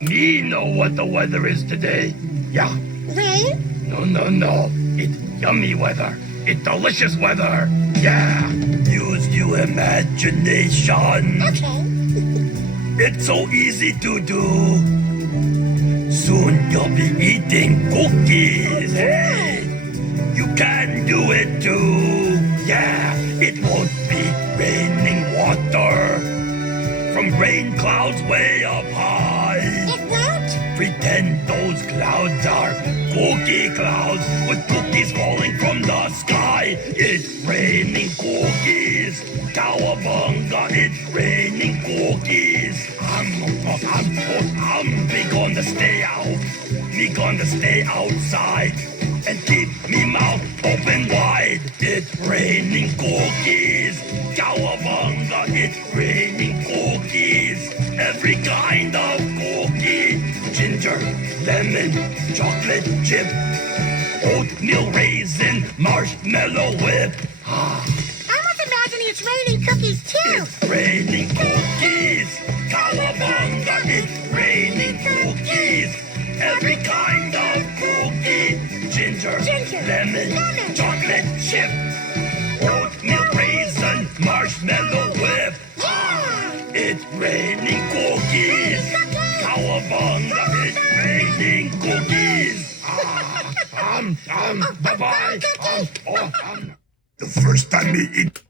Me know what the weather is today. Yeah. Rain? No. It's yummy weather. It's delicious weather. Yeah. Use your imagination. Okay. It's so easy to do. Soon you'll be eating cookies. Hey, you can do it too. Yeah, it won't be raining water from rain clouds way up high. It won't? Pretend those clouds are cookie clouds with cookies falling from the sky. It's raining cookies. Cowabunga, it's raining cookies. Me gonna stay out. Me gonna stay outside and keep me mouth open wide. It's raining cookies. Cowabunga, it's raining cookies. Every kind of cookie. Ginger, lemon, chocolate chip, oatmeal raisin, marshmallow whip. Elmo's imagining it's raining cookies too. It's raining cookies. Cowabunga, it's raining cookies. Every kind of cookie. Ginger, lemon, chocolate chip, oatmeal raisin, marshmallow whip. It's raining cookies. Cowabunga, it's raining cookies. Bye-bye. The first time we eat